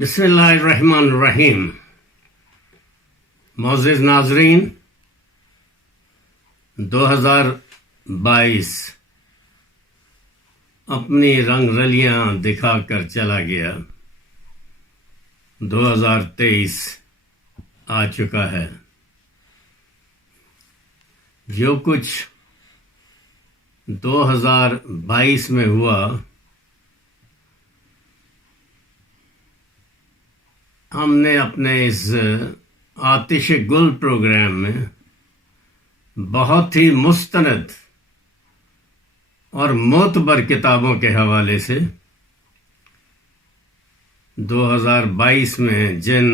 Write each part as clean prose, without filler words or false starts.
بسم اللہ الرحمن الرحیم. معزز ناظرین، 2022 اپنی رنگ رلیاں دکھا کر چلا گیا. 2023 آ چکا ہے. جو کچھ 2022 میں ہوا، ہم نے اپنے اس آتش گل پروگرام میں بہت ہی مستند اور معتبر کتابوں کے حوالے سے 2022 میں جن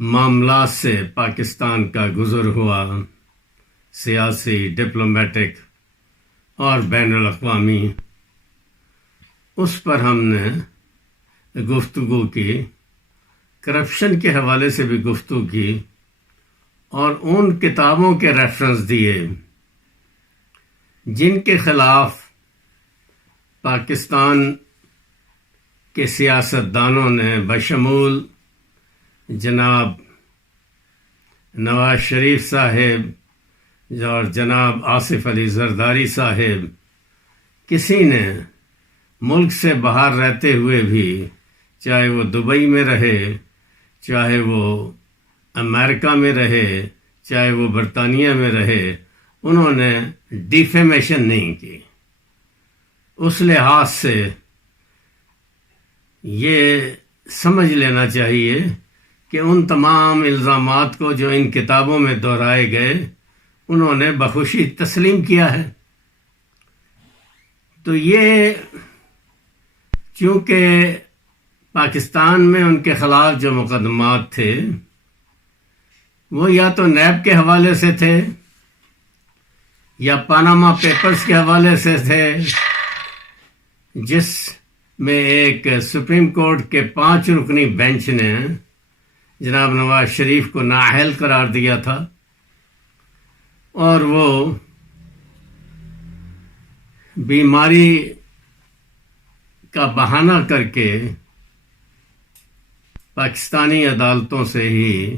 معاملات سے پاکستان کا گزر ہوا، سیاسی، ڈپلومیٹک اور بین الاقوامی، اس پر ہم نے گفتگو کی. کرپشن کے حوالے سے بھی گفتگو کی اور ان کتابوں کے ریفرنس دیے جن کے خلاف پاکستان کے سیاستدانوں نے بشمول جناب نواز شریف صاحب اور جناب آصف علی زرداری صاحب، کسی نے ملک سے باہر رہتے ہوئے بھی، چاہے وہ دبئی میں رہے، چاہے وہ امریکہ میں رہے، چاہے وہ برطانیہ میں رہے، انہوں نے ڈیفیمیشن نہیں کی. اس لحاظ سے یہ سمجھ لینا چاہیے کہ ان تمام الزامات کو جو ان کتابوں میں دہرائے گئے، انہوں نے بخوشی تسلیم کیا ہے. تو یہ چونکہ پاکستان میں ان کے خلاف جو مقدمات تھے وہ یا تو نیب کے حوالے سے تھے یا پاناما پیپرز کے حوالے سے تھے، جس میں ایک سپریم کورٹ کے 5 رکنی بینچ نے جناب نواز شریف کو نااہل قرار دیا تھا، اور وہ بیماری کا بہانہ کر کے پاکستانی عدالتوں سے ہی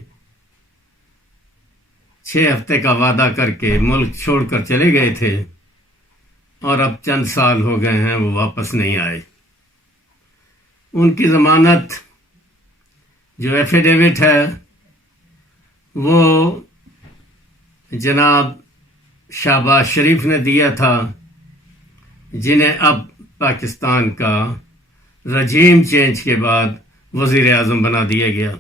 6 ہفتے کا وعدہ کر کے ملک چھوڑ کر چلے گئے تھے، اور اب چند سال ہو گئے ہیں وہ واپس نہیں آئے. ان کی ضمانت جو ایفیڈیوٹ ہے وہ جناب شہباز شریف نے دیا تھا، جنہیں اب پاکستان کا رجیم چینج کے بعد وزیر اعظم بنا دیا گیا.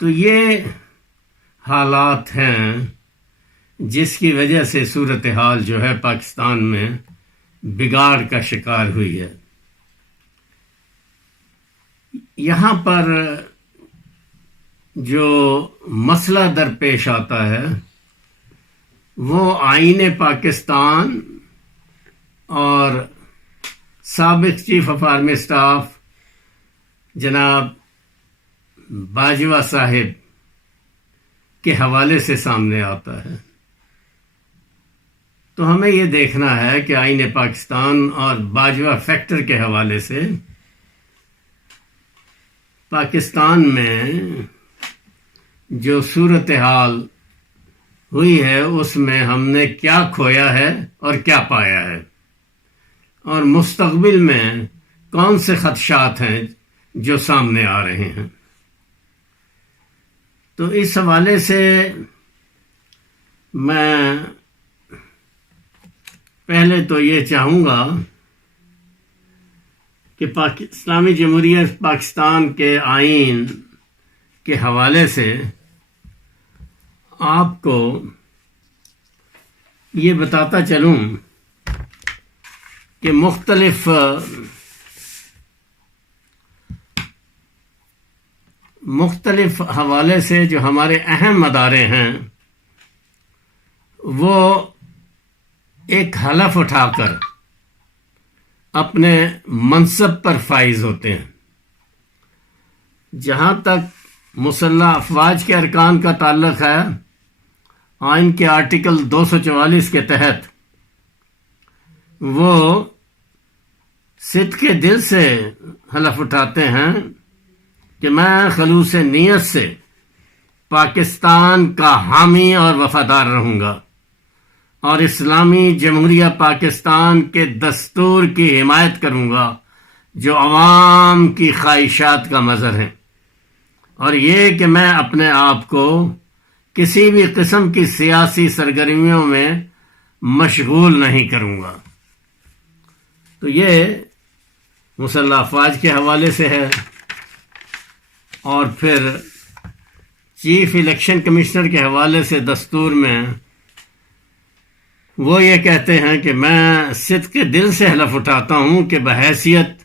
تو یہ حالات ہیں جس کی وجہ سے صورتحال جو ہے پاکستان میں بگاڑ کا شکار ہوئی ہے. یہاں پر جو مسئلہ درپیش آتا ہے وہ آئین پاکستان اور سابق چیف آف آرمی اسٹاف جناب باجوہ صاحب کے حوالے سے سامنے آتا ہے. تو ہمیں یہ دیکھنا ہے کہ آئین پاکستان اور باجوہ فیکٹر کے حوالے سے پاکستان میں جو صورتحال ہوئی ہے اس میں ہم نے کیا کھویا ہے اور کیا پایا ہے، اور مستقبل میں کون سے خدشات ہیں جو سامنے آ رہے ہیں. تو اس حوالے سے میں پہلے تو یہ چاہوں گا کہ اسلامی جمہوریہ پاکستان کے آئین کے حوالے سے آپ کو یہ بتاتا چلوں کہ مختلف حوالے سے جو ہمارے اہم ادارے ہیں وہ ایک حلف اٹھا کر اپنے منصب پر فائز ہوتے ہیں. جہاں تک مسلح افواج کے ارکان کا تعلق ہے، آئین کے آرٹیکل 244 کے تحت وہ صدق کے دل سے حلف اٹھاتے ہیں کہ میں خلوص نیت سے پاکستان کا حامی اور وفادار رہوں گا اور اسلامی جمہوریہ پاکستان کے دستور کی حمایت کروں گا جو عوام کی خواہشات کا مظہر ہے، اور یہ کہ میں اپنے آپ کو کسی بھی قسم کی سیاسی سرگرمیوں میں مشغول نہیں کروں گا۔ تو یہ مسلح افواج کے حوالے سے ہے۔ اور پھر چیف الیکشن کمشنر کے حوالے سے دستور میں وہ یہ کہتے ہیں کہ میں صدق کے دل سے حلف اٹھاتا ہوں کہ بحیثیت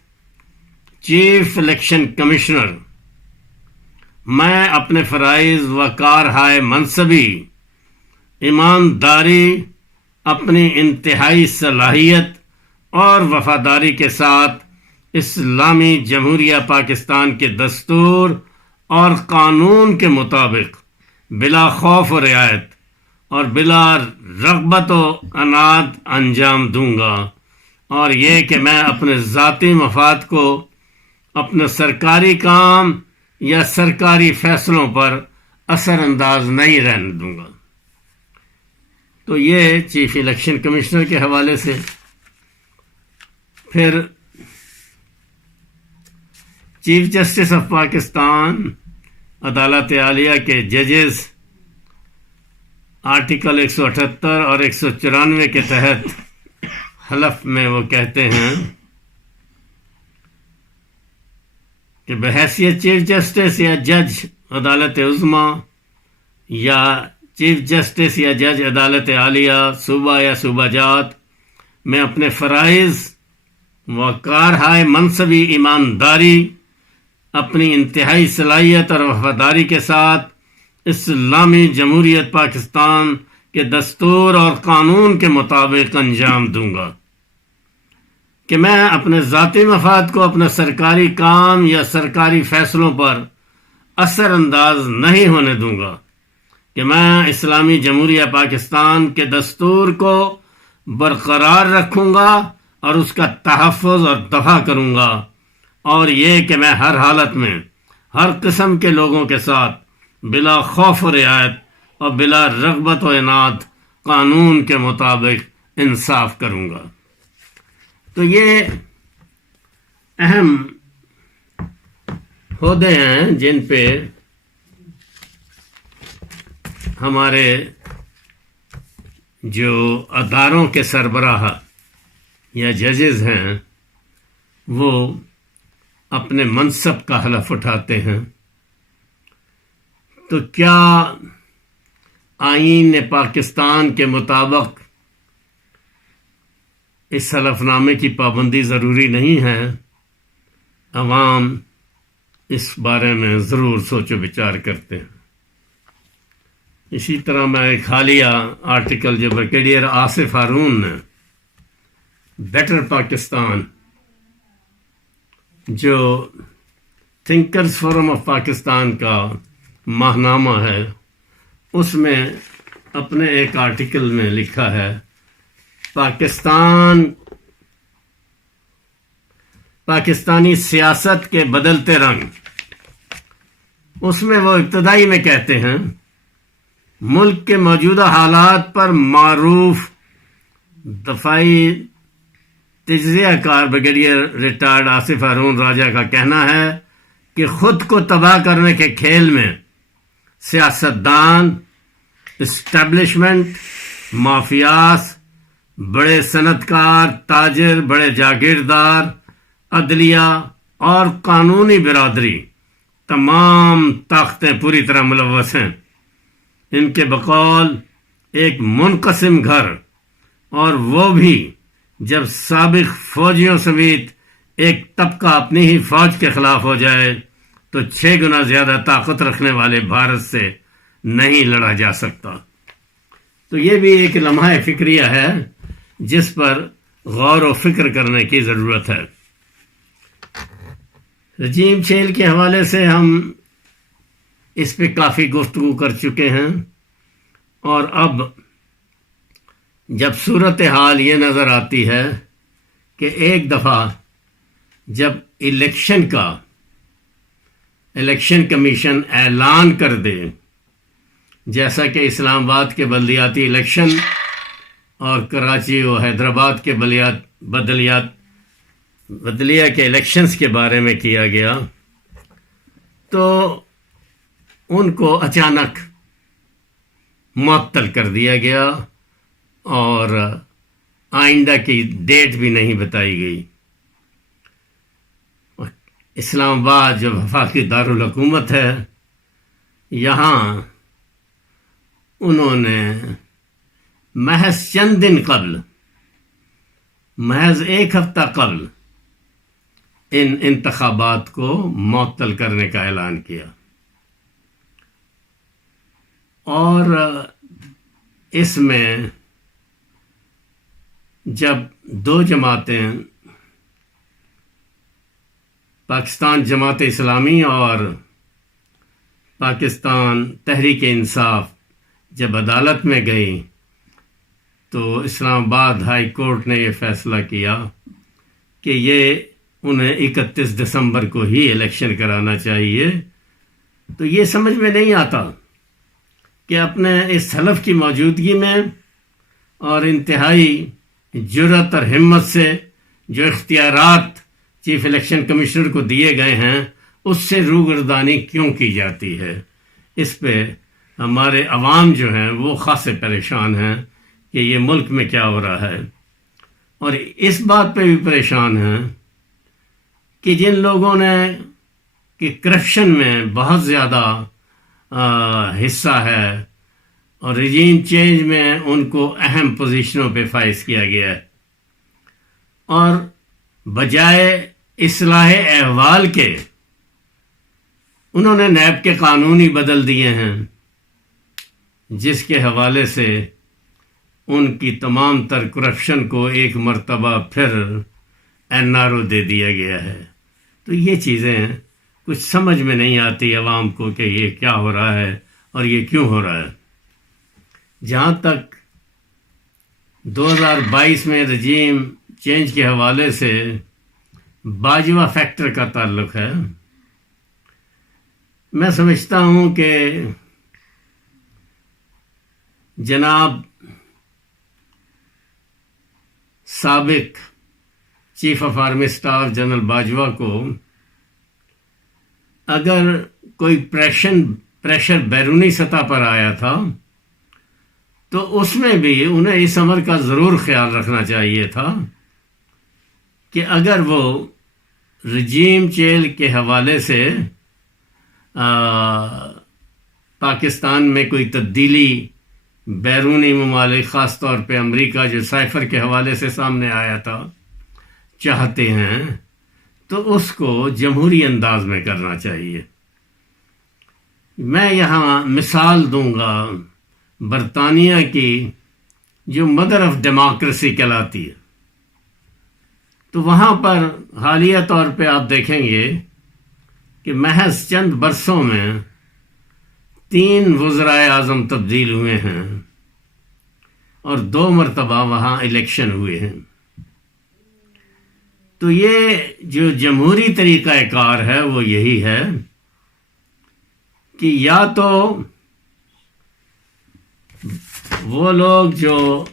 چیف الیکشن کمشنر میں اپنے فرائض و کارہائے منصبی ایمانداری، اپنی انتہائی صلاحیت اور وفاداری کے ساتھ اسلامی جمہوریہ پاکستان کے دستور اور قانون کے مطابق بلا خوف و رعایت اور بلا رغبت و عناد انجام دوں گا، اور یہ کہ میں اپنے ذاتی مفاد کو اپنے سرکاری کام یا سرکاری فیصلوں پر اثر انداز نہیں رہنے دوں گا۔ تو یہ چیف الیکشن کمشنر کے حوالے سے۔ پھر چیف جسٹس آف پاکستان عدالت عالیہ کے ججز آرٹیکل 178 اور 194 کے تحت حلف میں وہ کہتے ہیں کہ بحیثیت چیف جسٹس یا جج عدالت عظمیٰ یا چیف جسٹس یا جج عدالت عالیہ صوبہ یا صوبہ جات میں اپنے فرائض و کارہائے منصبی ایمانداری، اپنی انتہائی صلاحیت اور وفاداری کے ساتھ اسلامی جمہوریت پاکستان کے دستور اور قانون کے مطابق انجام دوں گا، کہ میں اپنے ذاتی مفاد کو اپنے سرکاری کام یا سرکاری فیصلوں پر اثر انداز نہیں ہونے دوں گا، کہ میں اسلامی جمہوریہ پاکستان کے دستور کو برقرار رکھوں گا اور اس کا تحفظ اور دفاع کروں گا، اور یہ کہ میں ہر حالت میں ہر قسم کے لوگوں کے ساتھ بلا خوف و رعایت اور بلا رغبت و عناد قانون کے مطابق انصاف کروں گا۔ تو یہ اہم عہدے ہیں جن پہ ہمارے جو اداروں کے سربراہ یا ججز ہیں وہ اپنے منصب کا حلف اٹھاتے ہیں۔ تو کیا آئین پاکستان کے مطابق اس حلف نامے کی پابندی ضروری نہیں ہے؟ عوام اس بارے میں ضرور سوچ و بچار کرتے ہیں۔ اسی طرح میں ایک حالیہ آرٹیکل جو بریگیڈیئر آصف ہارون نے بیٹر پاکستان جو تھنکرز فورم آف پاکستان کا ماہنامہ ہے، اس میں اپنے ایک آرٹیکل میں لکھا ہے پاکستانی سیاست کے بدلتے رنگ۔ اس میں وہ ابتدائی میں کہتے ہیں ملک کے موجودہ حالات پر معروف دفاعی تجزیہ کار بریگیڈیئر ریٹائرڈ آصف ہارون راجہ کا کہنا ہے کہ خود کو تباہ کرنے کے کھیل میں سیاستدان، اسٹیبلشمنٹ، مافیاس، بڑے صنعت کار، تاجر، بڑے جاگیردار، عدلیہ اور قانونی برادری تمام طاقتیں پوری طرح ملوث ہیں۔ ان کے بقول ایک منقسم گھر، اور وہ بھی جب سابق فوجیوں سمیت ایک طبقہ اپنی ہی فوج کے خلاف ہو جائے تو 6 گنا زیادہ طاقت رکھنے والے بھارت سے نہیں لڑا جا سکتا۔ تو یہ بھی ایک لمحہ فکریہ ہے جس پر غور و فکر کرنے کی ضرورت ہے۔ رجیم چینج کے حوالے سے ہم اس پہ کافی گفتگو کر چکے ہیں، اور اب جب صورتحال یہ نظر آتی ہے کہ ایک دفعہ جب الیکشن کمیشن اعلان کر دے، جیسا کہ اسلام آباد کے بلدیاتی الیکشن اور کراچی و حیدرآباد کے بدلیہ کے الیکشنز کے بارے میں کیا گیا، تو ان کو اچانک معطل کر دیا گیا اور آئندہ کی ڈیٹ بھی نہیں بتائی گئی۔ اسلام آباد جو وفاقی دارالحکومت ہے، یہاں انہوں نے محض چند دن قبل، محض ایک ہفتہ قبل ان انتخابات کو معطل کرنے کا اعلان کیا، اور اس میں جب دو جماعتیں، پاکستان جماعت اسلامی اور پاکستان تحریک انصاف، جب عدالت میں گئی تو اسلام آباد ہائی کورٹ نے یہ فیصلہ کیا کہ یہ انہیں 31 دسمبر کو ہی الیکشن کرانا چاہیے۔ تو یہ سمجھ میں نہیں آتا کہ اپنے اس حلف کی موجودگی میں اور انتہائی جرأت اور ہمت سے جو اختیارات چیف الیکشن کمشنر کو دیے گئے ہیں، اس سے روگردانی کیوں کی جاتی ہے۔ اس پہ ہمارے عوام جو ہیں وہ خاصے پریشان ہیں کہ یہ ملک میں کیا ہو رہا ہے، اور اس بات پہ بھی پریشان ہیں کہ جن لوگوں نے کہ کرپشن میں بہت زیادہ حصہ ہے اور رجیم چینج میں ان کو اہم پوزیشنوں پہ فائز کیا گیا ہے، اور بجائے اصلاح احوال کے انہوں نے نیب کے قانون ہی بدل دیے ہیں، جس کے حوالے سے ان کی تمام تر کرپشن کو ایک مرتبہ پھر NRO دے دیا گیا ہے۔ تو یہ چیزیں کچھ سمجھ میں نہیں آتی عوام کو کہ یہ کیا ہو رہا ہے اور یہ کیوں ہو رہا ہے۔ جہاں تک 2022 میں رجیم چینج کے حوالے سے باجوہ فیکٹر کا تعلق ہے، میں سمجھتا ہوں کہ جناب سابق chief of army staff general Bajwa کو اگر کوئی پریشر بیرونی سطح پر آیا تھا تو اس میں بھی انہیں اس امر کا ضرور خیال رکھنا چاہیے تھا کہ اگر وہ رجیم چینج کے حوالے سے پاکستان میں کوئی تبدیلی بیرونی ممالک، خاص طور پہ امریکہ جو سائفر کے حوالے سے سامنے آیا تھا، چاہتے ہیں تو اس کو جمہوری انداز میں کرنا چاہیے۔ میں یہاں مثال دوں گا برطانیہ کی جو مدر آف ڈیموکریسی کہلاتی ہے، تو وہاں پر حالیہ طور پہ آپ دیکھیں گے کہ محض چند برسوں میں 3 وزرائے اعظم تبدیل ہوئے ہیں اور 2 مرتبہ وہاں الیکشن ہوئے ہیں۔ تو یہ جو جمہوری طریقہ کار ہے وہ یہی ہے کہ یا تو وہ لوگ جو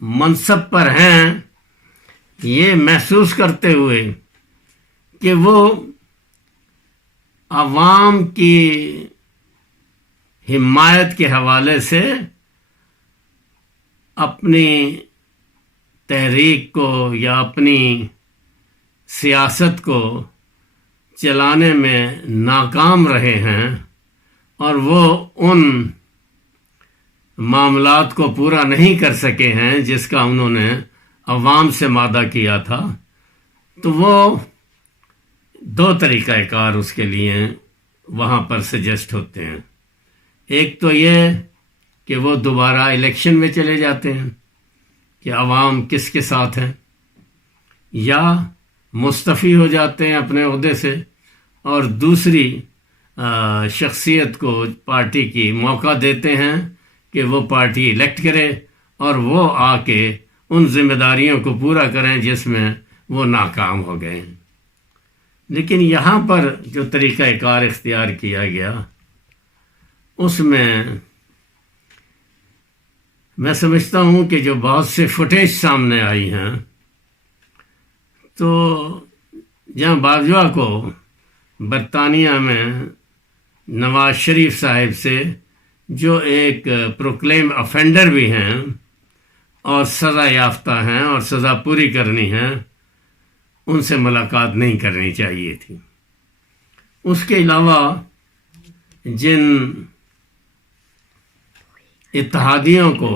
منصب پر ہیں یہ محسوس کرتے ہوئے کہ وہ عوام کی حمایت کے حوالے سے اپنی تحریک کو یا اپنی سیاست کو چلانے میں ناکام رہے ہیں اور وہ ان معاملات کو پورا نہیں کر سکے ہیں جس کا انہوں نے عوام سے وعدہ کیا تھا، تو وہ 2 طریقہ کار اس کے لیے وہاں پر سجیسٹ ہوتے ہیں۔ ایک تو یہ کہ وہ دوبارہ الیکشن میں چلے جاتے ہیں کہ عوام کس کے ساتھ ہیں، یا مستعفی ہو جاتے ہیں اپنے عہدے سے اور دوسری شخصیت کو پارٹی کی موقع دیتے ہیں کہ وہ پارٹی الیکٹ کرے اور وہ آ کے ان ذمہ داریوں کو پورا کریں جس میں وہ ناکام ہو گئے ہیں۔ لیکن یہاں پر جو طریقہ کار اختیار کیا گیا اس میں سمجھتا ہوں کہ جو بہت سے فوٹیج سامنے آئی ہیں، تو جہاں باجوہ کو برطانیہ میں نواز شریف صاحب سے، جو ایک پروکلیم افینڈر بھی ہیں اور سزا یافتہ ہیں اور سزا پوری کرنی ہے، ان سے ملاقات نہیں کرنی چاہیے تھی. اس کے علاوہ جن اتحادیوں کو،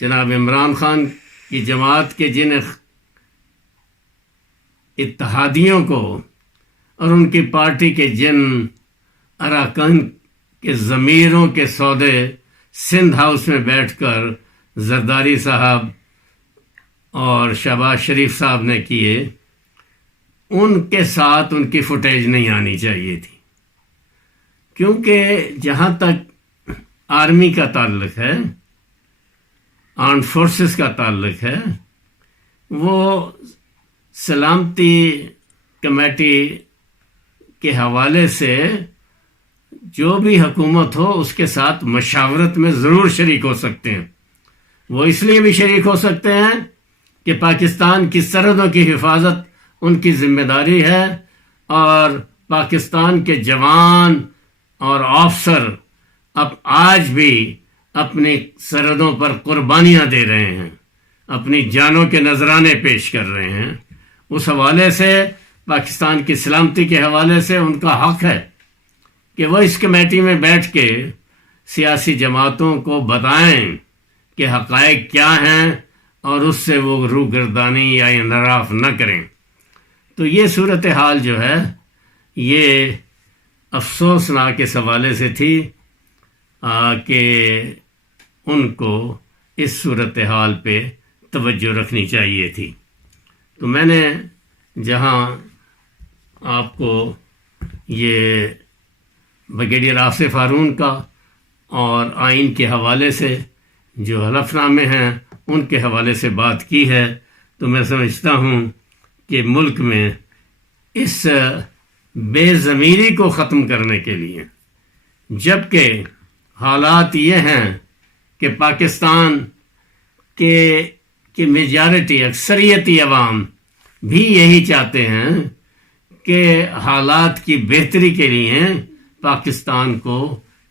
جناب عمران خان کی جماعت کے جن اتحادیوں کو اور ان کی پارٹی کے جن اراکین کے ضمیروں کے سودے سندھ ہاؤس میں بیٹھ کر زرداری صاحب اور شہباز شریف صاحب نے کیے، ان کے ساتھ ان کی فوٹیج نہیں آنی چاہیے تھی. کیونکہ جہاں تک آرمی کا تعلق ہے، آرمڈ فورسز کا تعلق ہے، وہ سلامتی کمیٹی کے حوالے سے جو بھی حکومت ہو اس کے ساتھ مشاورت میں ضرور شریک ہو سکتے ہیں. وہ اس لیے بھی شریک ہو سکتے ہیں کہ پاکستان کی سرحدوں کی حفاظت ان کی ذمہ داری ہے، اور پاکستان کے جوان اور آفسر اب آج بھی اپنی سرحدوں پر قربانیاں دے رہے ہیں، اپنی جانوں کے نذرانے پیش کر رہے ہیں. اس حوالے سے پاکستان کی سلامتی کے حوالے سے ان کا حق ہے کہ وہ اس کمیٹی میں بیٹھ کے سیاسی جماعتوں کو بتائیں کہ حقائق کیا ہیں اور اس سے وہ روگردانی یا انحراف نہ کریں. تو یہ صورتحال جو ہے یہ افسوسناک اس حوالے سے تھی کہ ان کو اس صورتحال پہ توجہ رکھنی چاہیے تھی. تو میں نے جہاں آپ کو یہ بریگیڈیئر آصف ہارون کا اور آئین کے حوالے سے جو حلف نامے ہیں ان کے حوالے سے بات کی ہے، تو میں سمجھتا ہوں کہ ملک میں اس بے ضمیری کو ختم کرنے کے لیے، جبکہ حالات یہ ہیں کہ پاکستان کے میجارٹی اکثریتی عوام بھی یہی چاہتے ہیں کہ حالات کی بہتری کے لیے پاکستان کو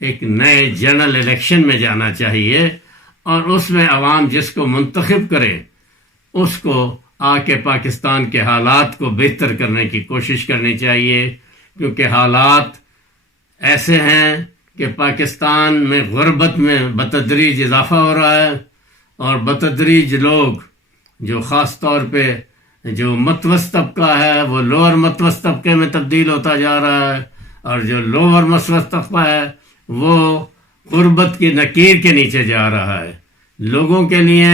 ایک نئے جنرل الیکشن میں جانا چاہیے، اور اس میں عوام جس کو منتخب کرے اس کو آ کے پاکستان کے حالات کو بہتر کرنے کی کوشش کرنی چاہیے. کیونکہ حالات ایسے ہیں کہ پاکستان میں غربت میں بتدریج اضافہ ہو رہا ہے، اور بتدریج لوگ جو خاص طور پہ جو متوسط طبقہ ہے وہ لوور متوسط طبقے میں تبدیل ہوتا جا رہا ہے، اور جو لوور متوسط طبقہ ہے وہ غربت کی نکیر کے نیچے جا رہا ہے. لوگوں کے لیے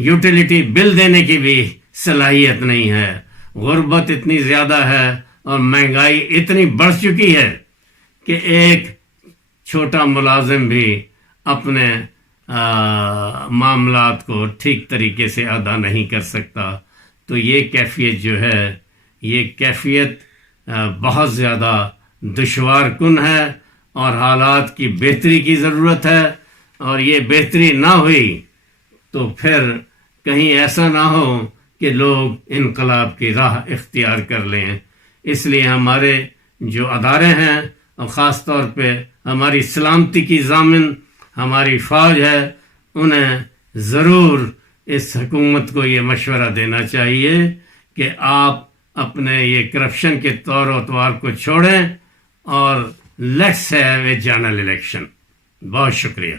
یوٹیلیٹی بل دینے کی بھی صلاحیت نہیں ہے. غربت اتنی زیادہ ہے اور مہنگائی اتنی بڑھ چکی ہے کہ ایک چھوٹا ملازم بھی اپنے معاملات کو ٹھیک طریقے سے ادا نہیں کر سکتا. تو یہ کیفیت جو ہے، یہ کیفیت بہت زیادہ دشوار کن ہے، اور حالات کی بہتری کی ضرورت ہے. اور یہ بہتری نہ ہوئی تو پھر کہیں ایسا نہ ہو کہ لوگ انقلاب کی راہ اختیار کر لیں. اس لیے ہمارے جو ادارے ہیں، اور خاص طور پہ ہماری سلامتی کی ضامن ہماری فوج ہے، انہیں ضرور اس حکومت کو یہ مشورہ دینا چاہیے کہ آپ اپنے یہ کرپشن کے طور و اطوار کو چھوڑیں اور let's have a general election. بہت شکریہ.